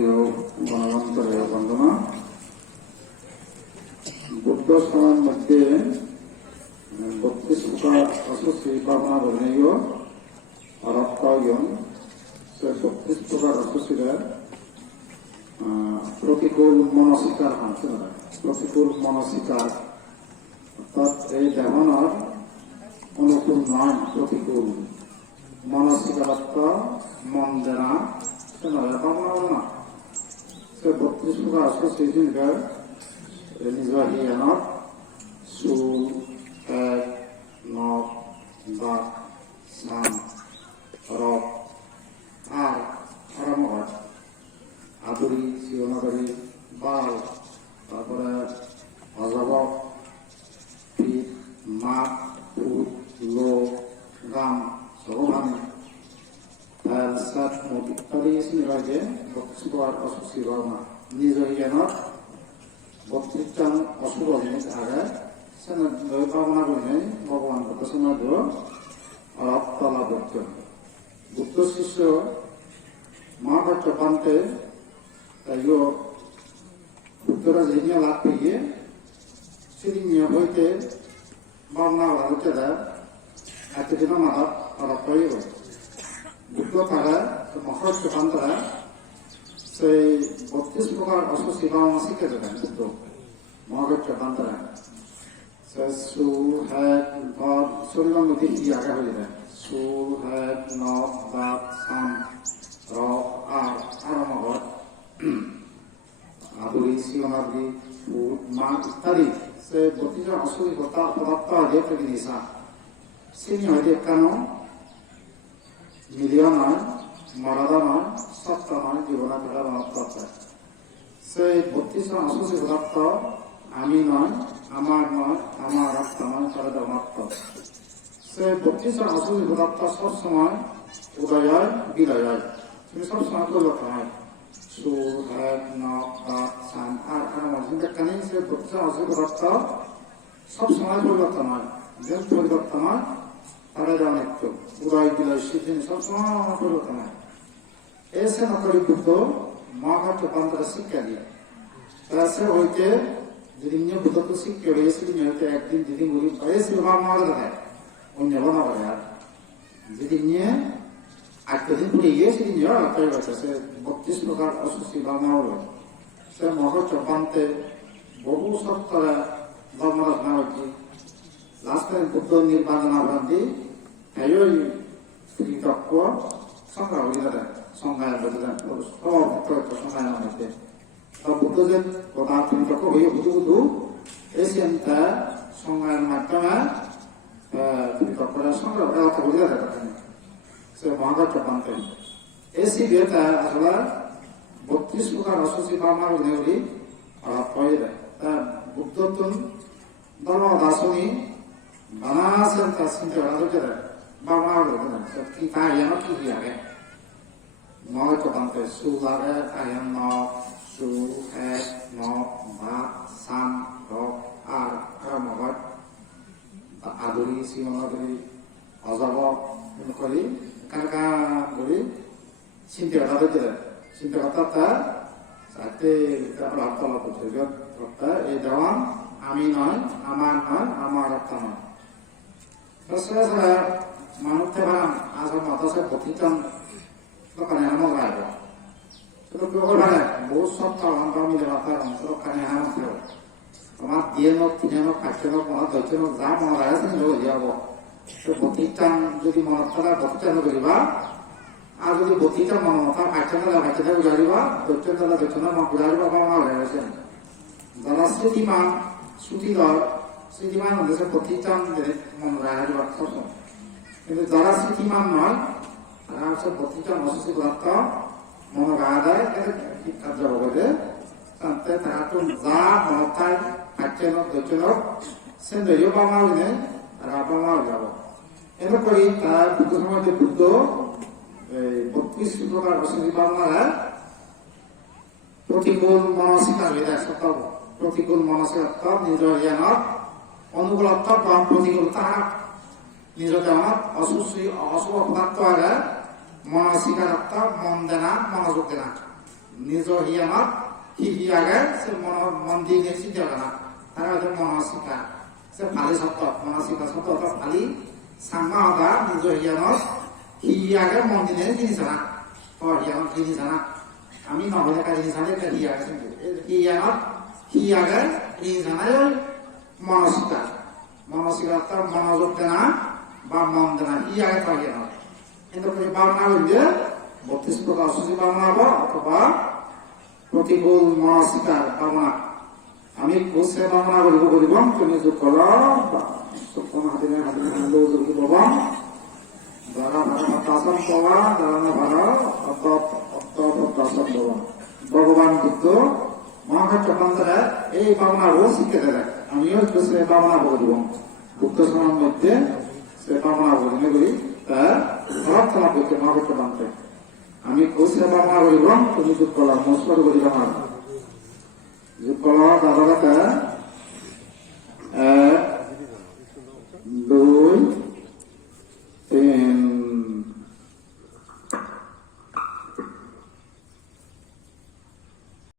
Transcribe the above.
প্রিয় গণতন্ত্রের বন্দনা বুদ্ধ সমাজ মধ্যে 32 প্রকার অস্বস্তি ভাবনা বর্ণীয় অরক্ষণ সে 32 প্রকার অস্বস্তির প্রতিকূল মনস্বিকার আছে প্রতিকূল মনস্বিকার অর্থাৎ এই দেহনার অনুকূল নয় প্রতিকূল মনস্বিকারত্ব মন দেনা না সে 32 প্রকার অস্বস্তি জিনিসের নিজৰ জ্ঞানত চুল এক নখ দাঁত চাম ৰস আৰম্ভ আদৰি চিঞৰি বাল তারপরে অজবক পিঠ মাত ফুট লো গাম সবভানে ফেল সাত মুখ ইত্যাদি নিরাগে বক্সিবার অসুস্থি ভাবনা নিজৰ জ্ঞানত 32장 অশুভজনী আগে সেনা নৈ ভাবনা করে ভগবান কত সময় অরপ্তলা বর্ত বুদ্ধ শিষ্য মহাভাষ্য পান্তে তাইও বুদ্ধরা যেদিন লাভ পেয়ে সেদিন হইতে ভাবনা হইতে দেয় এতদিন মাথা অরপ্ত হয়ে গেল বুদ্ধ তারা মহাভাষ্য পান্তরা সেই 32 প্রকার অস্বস্তি ভাবনা শিখে দেবেন বুদ্ধ মহাভাষ্য পান্তরা চুল হেড ঘর শরীরের মধ্যে কি আগে হয়ে যায় চুল হেড নখ দাঁত চাম রস আরম্ভ আদুরি শিলনাদি ফুট মাছ ইত্যাদি সে 32টা অস্বস্তি পদার্থ আগে থেকে নিশা সিনি হয়তো কেন মিলিয়ন নয় মরাদা নয় সত্তা নয় জীবনে ফেরা মহত্ব সেই 32টা অস্বস্তি পদার্থ আমি নয় আমার রক্ত নয় তারা মহত্ব সেই 32টা অস্বস্তি পদার্থ সবসময় উদয় হয় বিদয় হয় তুমি সবসময় পরিবর্তন হয় চুল হেড নখ দাঁত চাম কানে সে 32টা অস্বস্তি পদার্থ সবসময় পরিবর্তন হয় যে পরিবর্তন হয় তারা অনেক উদয় বিদয় সেদিন সবসময় পরিবর্তন হয় ऐसे नकली बुद्ध মহাভাষ্য পান্তরা শিক্ষা দিয়ে সে হইতে যেদিন বুদ্ধ তো শিক্ষা হয়েছিল হয়তো একদিন দুদিন বলি হয়েছিল বা মারা দেখায় অন্য না করে আর যেদিন নিয়ে আজকে দিন পুড়ে গিয়ে সেদিন সে 32 প্রকার অস্বস্তি বা মাওয়া সে মহাভাষ্য পান্তে বহু সত্তরে ধর্মরাজ না হচ্ছে লাস্টে বুদ্ধ নির্বাণ না ভান্তি এই শ্রীতত্ত্ব সংগ্রহ হয়ে যায় সংজ্ঞায় বলতেন সংজ্ঞায় মধ্যে বুদ্ধদের কথা তর্ক হয়ে বুধু এসিয়ান সংজ্ঞায়ের মাধ্যমে তর্কটা সংগ্রহ কথা বুঝে যায় সে মহাভাষ্য পান্তে এসি বিয়েটা আসলে 32 প্রকার অস্বস্তি ভাবনা নেগুলি হয়ে যায় তা বুদ্ধত্বন ধর্ম দাসনী বানাসেন তার চিন্তা ভাবনা ভাবনা কি তাই আমার কি আগে মহাভাষ্য পান্তে চুল আগে আয়ন নখ চুল হেড নখ ভাত চাম রস আরম্ভ আদৰি চিঞৰি অজবক কৰি কাকা বলি চিন্তা কথা দিলে চিন্তা কথা যাতে রক্তলা করতে এই দেওয়ান আমি নয় আমার রক্ত নয় মানুষ থেকে আসল মাতাসে প্রতিজন দোকানে আমার গাইব শুধু কেবল ভাড়া বহু সব খাওয়া মিলে মাথার অংশ দোকানে আমার থাকবে তোমার দিয়ে নোক কিনে নোক কাটছে নোক মনে ধরছে নোক যা মনে রাখছে হয়ে যাব প্রতিষ্ঠান যদি মনে থাকা প্রতিষ্ঠান করিবা আর যদি প্রতিটা মনে মাথা কাটছে না কাটছে না বুঝাইবা ধরছে না ধরছে না বুঝাইবা বা আমার হয়েছে যারা শ্রুতিমান শ্রুতিধর শ্রুতিমান হচ্ছে প্রতিষ্ঠান মনে রাখবা সবসময় কিন্তু যারা শ্রুতিমান নয় তারা হচ্ছে প্রতিটা অস্বস্তি পদার্থ মনে রাখা দেয় শিক্ষার জগতে তারা তো যা মনতায় কাটছে নোক ধরছে নোক সে দলীয় বামা হইলে তারা বামা হয়ে যাব এরকমই তার বুদ্ধ সমাজে বুদ্ধ 32 প্রকার অস্বস্তি ভাবনা প্রতিকূল মানসিকতা সত্য প্রতিকূল মানসিকতা নিজৰ জ্ঞানত অনুকূলতা বা প্রতিকূলতা নিজৰ জ্ঞানত অশুভ পদার্থ আগে মানসিকতা মন দেনা মনোযোগ দেনা নিজ হিয়ানত হিয়াগে সে মন্দির নিয়ে চিন্তা করে না তারা হয়তো মনসিকা সে ফালি সত্য মনসিকা সত্য ফালি সাংমা হতা নিজ হিয়ানত হিয়াগে মন্দির নিয়ে জিনিস না হিয়ানত জিনিস না আমি নহলে কাজ জিনিস আনে হিয়াগে হিয়ানত হিয়াগে জিনিস আনায় মনসিকা মনসিকা অর্থাৎ মনোযোগ দেনা বা মন দেনা হিয়াগে পাই না কিন্তু ভাবনা হইলে 32 প্রকার অসুচি ভাবনা হবো অথবা প্রতিকূল মনসিকার ভাবনা আমি কোসে ভাবনা করিব তুমি যোগ কর সপ্তম হাতিনে যোগ পাব দ্বারা ভাষণ পাওয়া দ্বারা ভাড়া অর্থাসন পাওয়া ভগবান বুদ্ধ মহাকাশ্য মন্ত্রে এই ভাবনাও শিখে দেয় আমিও সে ভাবনা করিব বুদ্ধ সমাজ মধ্যে সে ভাবনা করি প্রার্থনা করতে মহাকাশ্য মন্ত্রে আমি কোসে ভাবনা করিব তুমি যোগ কর মস্কর করিব যোগ কর দাদা